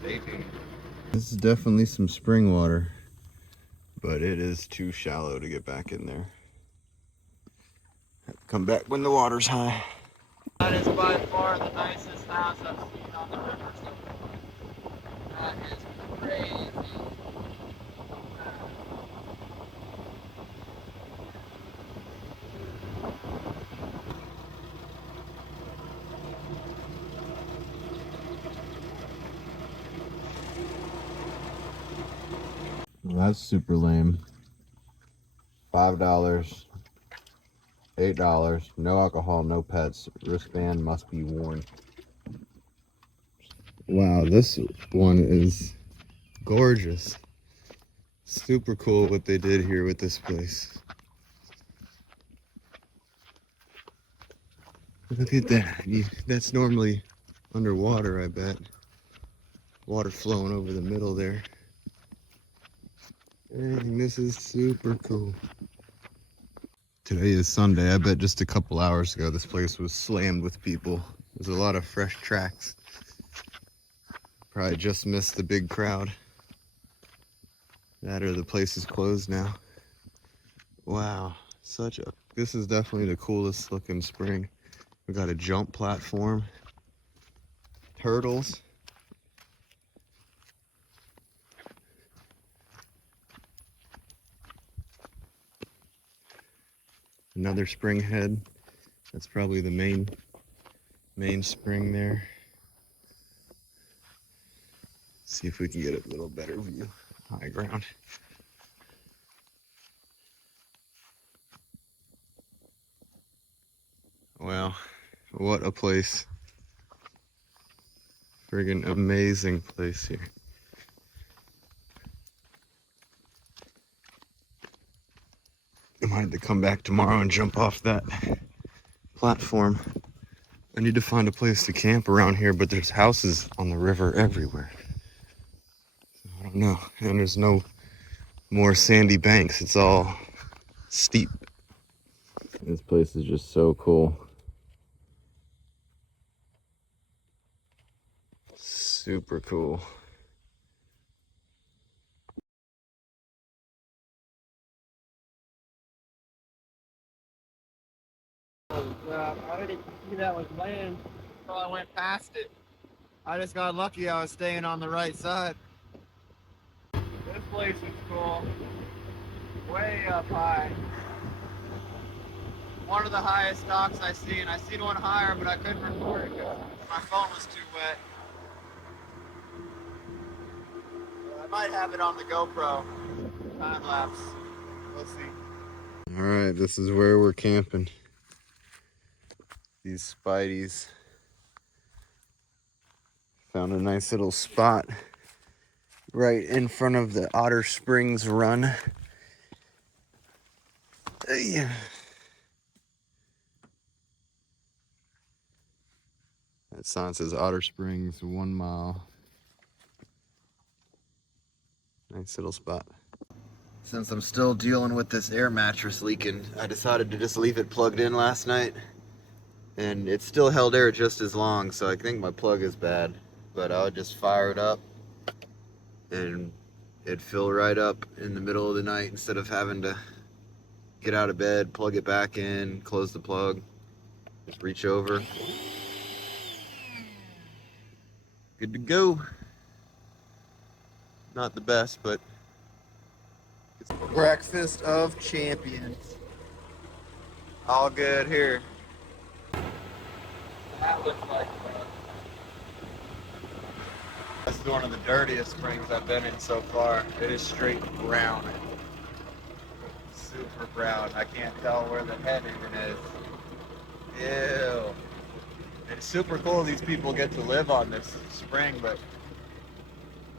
Stay tuned. This is definitely some spring water, but it is too shallow to get back in there. Have to come back when the water's high. That is by far the nicest house I've seen on the river so far. That is crazy. Well, that's super lame. $5, $8, no alcohol, no pets. Wristband must be worn. Wow, this one is gorgeous. Super cool what they did here with this place. Look at that. That's normally underwater, I bet. Water flowing over the middle there. Dang, this is super cool. Today is Sunday. I bet just a couple hours ago this place was slammed with people. There's a lot of fresh tracks. Probably just missed the big crowd. That or the place is closed now. Wow, this is definitely the coolest looking spring. We got a jump platform, turtles. Another spring head. That's probably the main spring there. See if we can get a little better view. High ground. Wow, what a place. Friggin' amazing place here. I might have to come back tomorrow and jump off that platform. I need to find a place to camp around here, but there's houses on the river everywhere. So I don't know. And there's no more sandy banks. It's all steep. This place is just so cool. Super cool. I didn't see that was land until I went past it. I just got lucky I was staying on the right side. This place is cool. Way up high. One of the highest docks I seen. I seen one higher, but I couldn't record it because my phone was too wet. I might have it on the GoPro. Time lapse. We'll see. All right, this is where we're camping. These Spideys found a nice little spot right in front of the Otter Springs run. Yeah. That sign says Otter Springs, 1 mile. Nice little spot. Since I'm still dealing with this air mattress leaking, I decided to just leave it plugged in last night. And it still held air just as long, so I think my plug is bad. But I would just fire it up and it'd fill right up in the middle of the night instead of having to get out of bed, plug it back in, close the plug, just reach over. Good to go. Not the best, but it's breakfast of champions. All good here. That looks like this is one of the dirtiest springs I've been in so far. It is straight brown. Super brown. I can't tell where the head even is. Ew. It's super cool these people get to live on this spring, but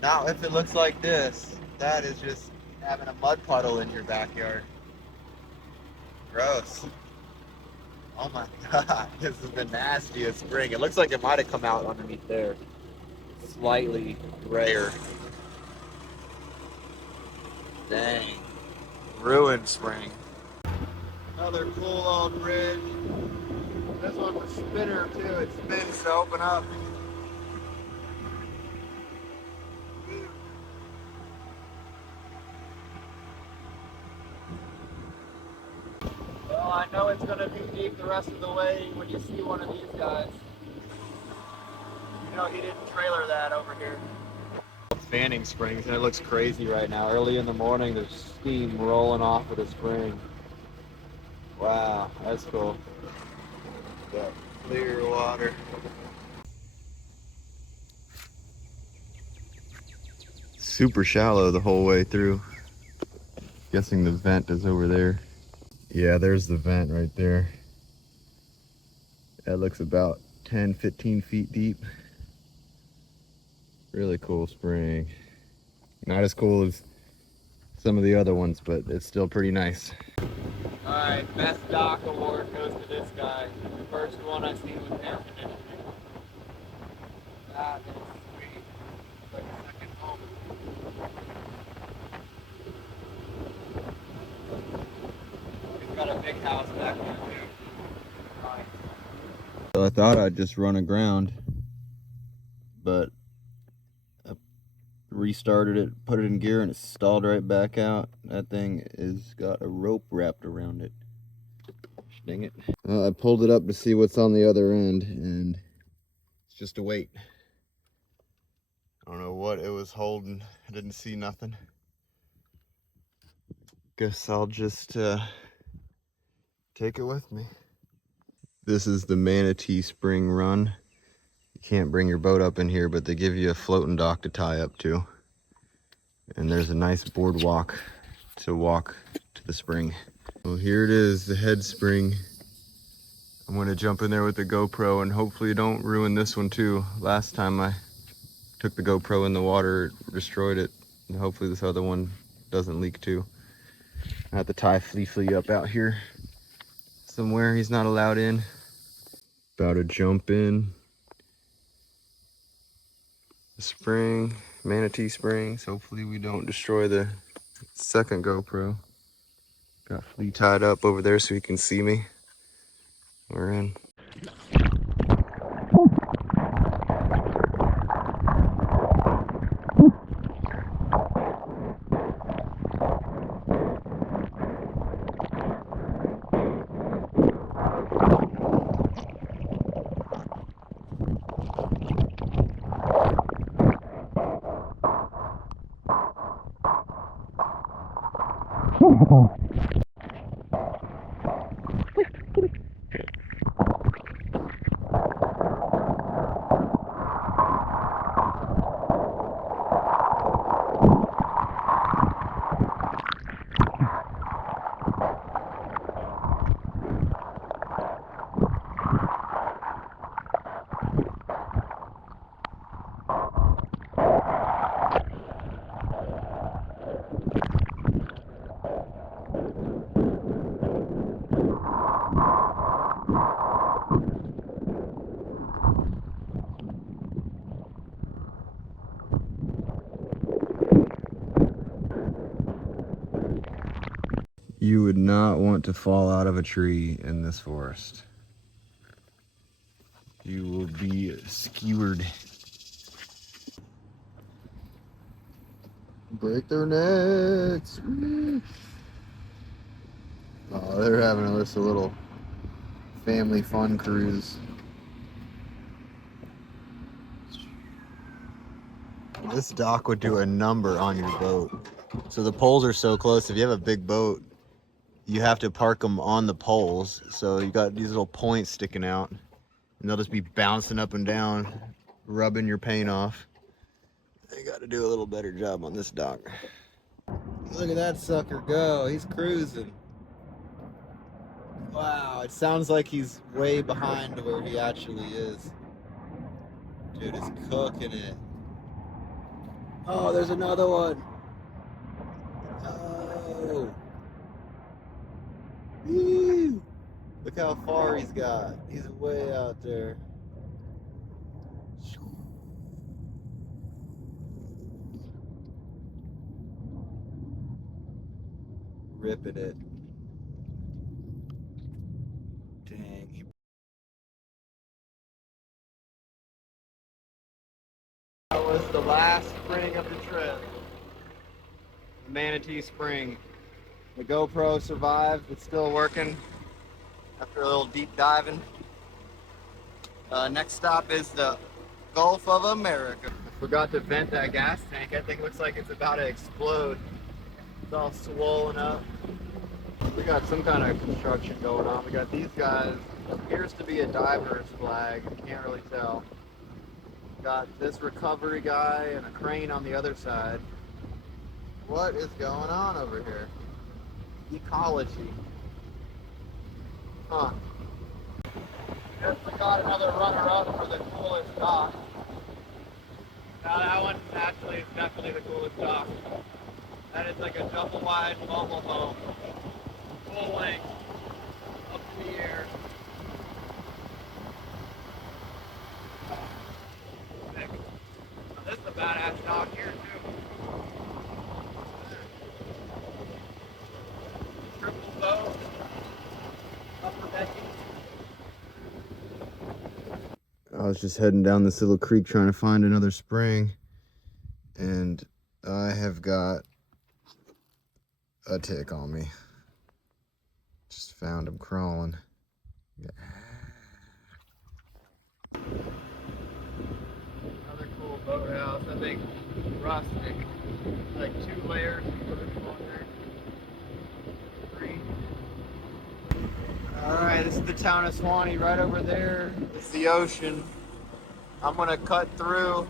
not if it looks like this. That is just having a mud puddle in your backyard. Gross. Oh my god, this is the nastiest spring. It looks like it might have come out underneath there. Slightly grayer. Dang. Ruined spring. Another cool old bridge. This one's a spinner too. It spins to open up. Well, I know it's going to be deep the rest of the way when you see one of these guys. You know, he didn't trailer that over here. Fanning Springs, and it looks crazy right now. Early in the morning, there's steam rolling off of the spring. Wow, that's cool. That clear water. Super shallow the whole way through. Guessing the vent is over there. Yeah, there's the vent right there. That looks about 10, 15 feet deep. Really cool spring. Not as cool as some of the other ones, but it's still pretty nice. Alright, best dock award goes to this guy. The first one I've seen with air conditioning. That is sweet. It's like a second home. He's got a big house back there too. Nice. So I thought I'd just run aground, but I restarted it, put it in gear, and it stalled right back out. That thing has got a rope wrapped around it. Dang it. I pulled it up to see what's on the other end, and it's just a weight. I don't know what it was holding. I didn't see nothing. Guess I'll just take it with me. This is the Manatee Spring Run. You can't bring your boat up in here, but they give you a floating dock to tie up to. And there's a nice boardwalk to walk to the spring. Well, here it is, the head spring. I'm gonna jump in there with the GoPro and hopefully don't ruin this one too. Last time I took the GoPro in the water, it destroyed it. And hopefully this other one doesn't leak too. I have to tie Flea up out here somewhere. He's not allowed in. About to jump in the spring, Manatee Springs. Hopefully we don't destroy the second GoPro. Got Flea tied up over there so he can see me. We're in. You would not want to fall out of a tree in this forest. You will be skewered. Break their necks. Oh, they're having just a little family fun cruise. This dock would do a number on your boat. So the poles are so close. If you have a big boat, you have to park them on the poles. So you got these little points sticking out, and they'll just be bouncing up and down, rubbing your paint off. They got to do a little better job on this dock. Look at that sucker go. He's cruising. Wow, it sounds like he's way behind where he actually is. Dude is cooking it. Oh, there's another one. Oh. Woo. Look how far he's got. He's way out there. Ripping it. Dang. That was the last spring of the trip. Manatee Spring. The GoPro survived. It's still working after a little deep diving. Next stop is the Gulf of America. I forgot to vent that gas tank. That thing looks like it's about to explode. It's all swollen up. We got some kind of construction going on. We got these guys. It appears to be a diver's flag. Can't really tell. Got this recovery guy and a crane on the other side. What is going on over here? Ecology. Huh. Just got another runner-up for the coolest dock. Now that one actually is definitely the coolest dock. That is like a double-wide mobile home. Full length, up in the air. Sick. Now, this is a badass dock here too. Triple boat, upper decking. I was just heading down this little creek trying to find another spring, and I have got a tick on me. Just found him crawling. Yeah. Another cool boathouse. I think rustic. Like 2 layers of roof on there. 3. Alright, this is the town of Suwannee. Right over there is the ocean. I'm gonna cut through.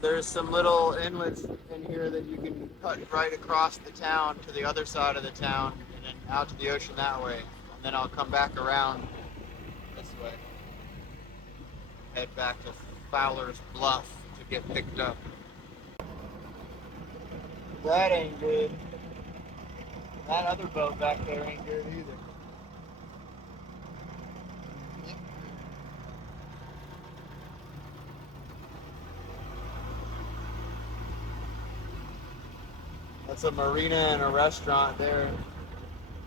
There's some little inlets in here that you can cut right across the town to the other side of the town and then out to the ocean that way. And then I'll come back around this way. Head back to Fowlers Bluff to get picked up. That ain't good. That other boat back there ain't good either. That's a marina and a restaurant there.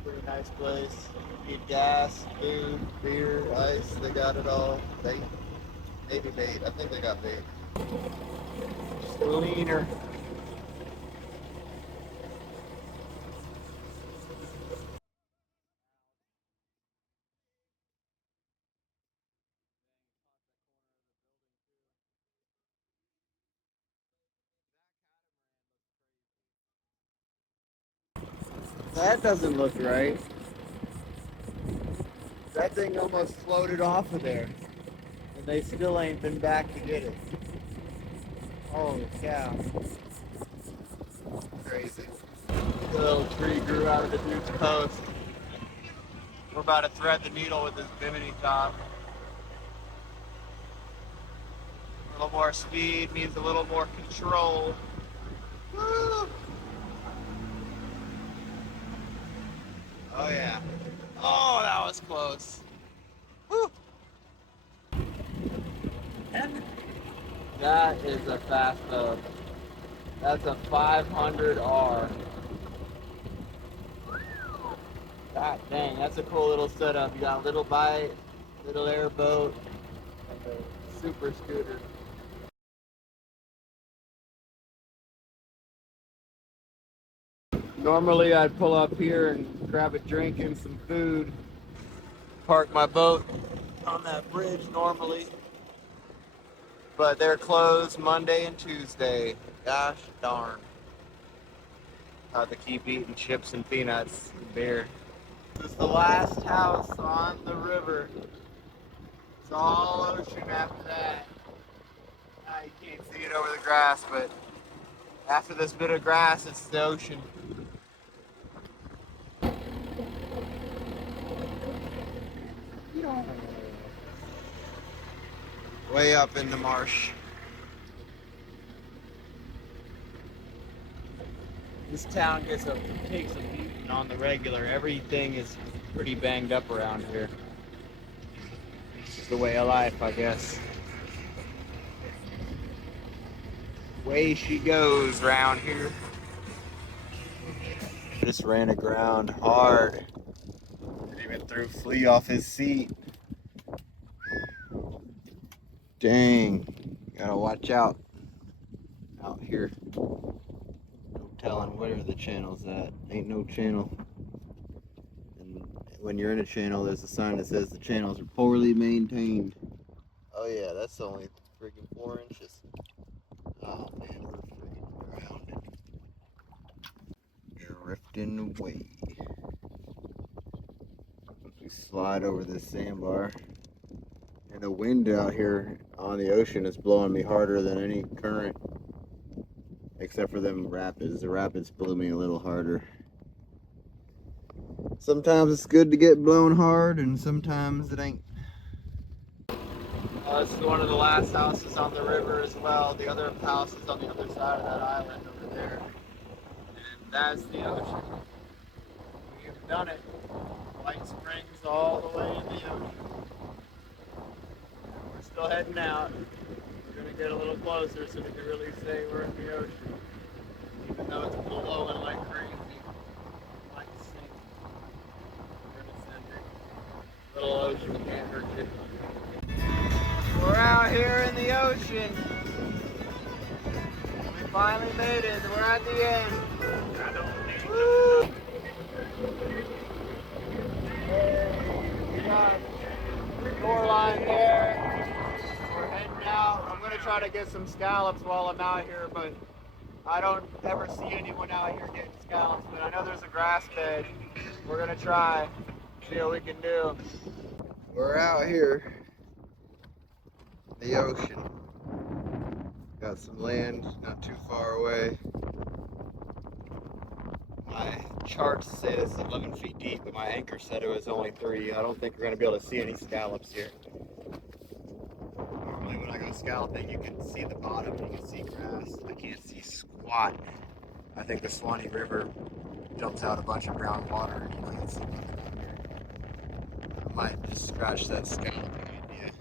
Pretty nice place. Need gas, food, beer, ice. They got it all. Bait. Maybe bait. I think they got bait. Just a leaner. That doesn't look right. That thing almost floated off of there. And they still ain't been back to get it. Holy cow. Crazy. The little tree grew out of the dude's post. We're about to thread the needle with this bimini top. A little more speed means a little more control. Woo! Oh yeah. Oh, that was close. Woo! That is a fast boat. That's a 500R. God dang, that's a cool little setup. You got a little bite, little airboat, and a super scooter. Normally I'd pull up here and grab a drink and some food, park my boat on that bridge normally, but they're closed Monday and Tuesday. Gosh darn. Have to keep eating chips and peanuts and beer. This is the last house on the river. It's all ocean after that. You can't see it over the grass, but after this bit of grass, it's the ocean. Way up in the marsh. This town takes a beating on the regular. Everything is pretty banged up around here. It's the way of life, I guess. Way she goes round here. Just ran aground hard. Even threw Flea off his seat. Dang. Gotta watch out here. No telling where the channel's at. Ain't no channel. And when you're in a channel, there's a sign that says the channels are poorly maintained. Oh yeah, that's only freaking 4 inches. Oh man, we're freaking grounded. Drifting away. We slide over this sandbar. And the wind out here on the ocean is blowing me harder than any current. Except for them rapids. The rapids blew me a little harder. Sometimes it's good to get blown hard, and sometimes it ain't. This is one of the last houses on the river as well. The other house is on the other side of that island over there. And that's the ocean. We've done it. White Springs all the way in the ocean. And we're still heading out. We're going to get a little closer so we can really say we're in the ocean. Even though it's blowing like crazy. Like sink. We're going to send it. Little ocean can't hurt you. We're out here in the ocean. We finally made it. We're at the end. Woo! We got the shoreline there. We're heading out. I'm going to try to get some scallops while I'm out here, but I don't ever see anyone out here getting scallops. But I know there's a grass bed. We're going to try. See what we can do. We're out here. The ocean. Got some land not too far away. My charts say it's 11 feet deep, but my anchor said it was only 3. I don't think we're going to be able to see any scallops here. Normally when I go scalloping, you can see the bottom, you can see grass. I can't see squat. I think the Suwannee River dumps out a bunch of brown water and you can't see nothing out here. I might just scratch that scalloping idea.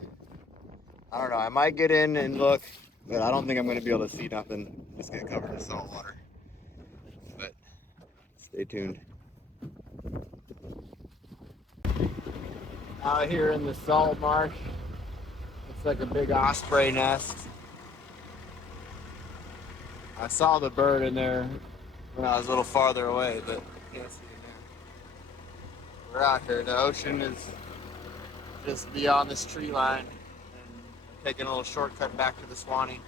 I don't know, I might get in and look, but I don't think I'm going to be able to see nothing. It's going to cover the salt water. But stay tuned. Out here in the salt marsh, it's like a big osprey nest. I saw the bird in there when I was a little farther away, but can't see it there. We're out here. The ocean is just beyond this tree line, and taking a little shortcut back to the Suwannee.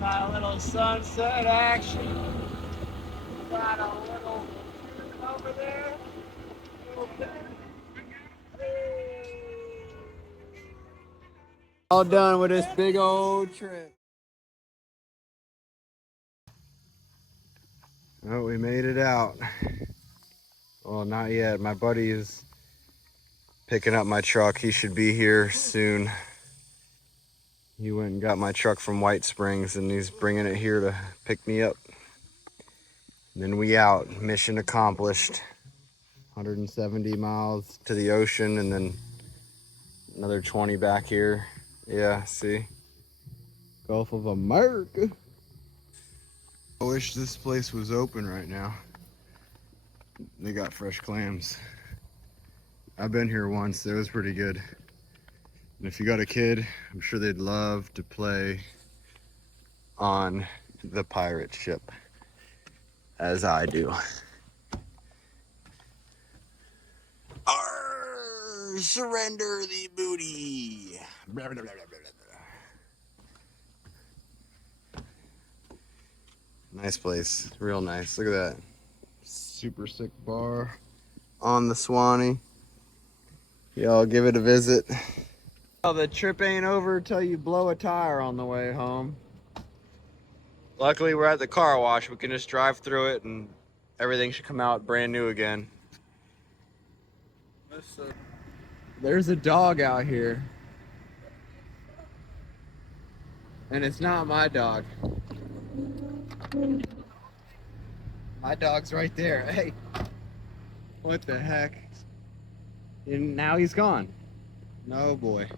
Got a little sunset action. Got a little over there. All done with this big old trip. Oh, we made it out. Well, not yet. My buddy is picking up my truck. He should be here soon. He went and got my truck from White Springs and he's bringing it here to pick me up. And then we out. Mission accomplished. 170 miles to the ocean and then another 20 back here. Yeah, see? Gulf of America. I wish this place was open right now. They got fresh clams. I've been here once. It was pretty good. And if you got a kid, I'm sure they'd love to play on the pirate ship, as I do. Arr, surrender the booty. Blah, blah, blah, blah, blah, blah. Nice place, real nice. Look at that. Super sick bar on the Suwannee. Y'all give it a visit. Oh, the trip ain't over till you blow a tire on the way home. Luckily, we're at the car wash. We can just drive through it and everything should come out brand new again. There's a dog out here. And it's not my dog. My dog's right there. Hey, what the heck? And now he's gone. No boy.